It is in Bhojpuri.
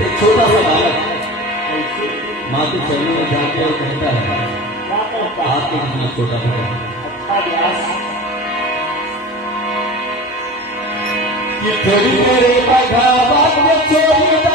एक छोटा सा बालक माँ के चरणों में जाके और कहता है आपके जितना छोटा बेटा कि तेरी मेरे बघावा के चोरी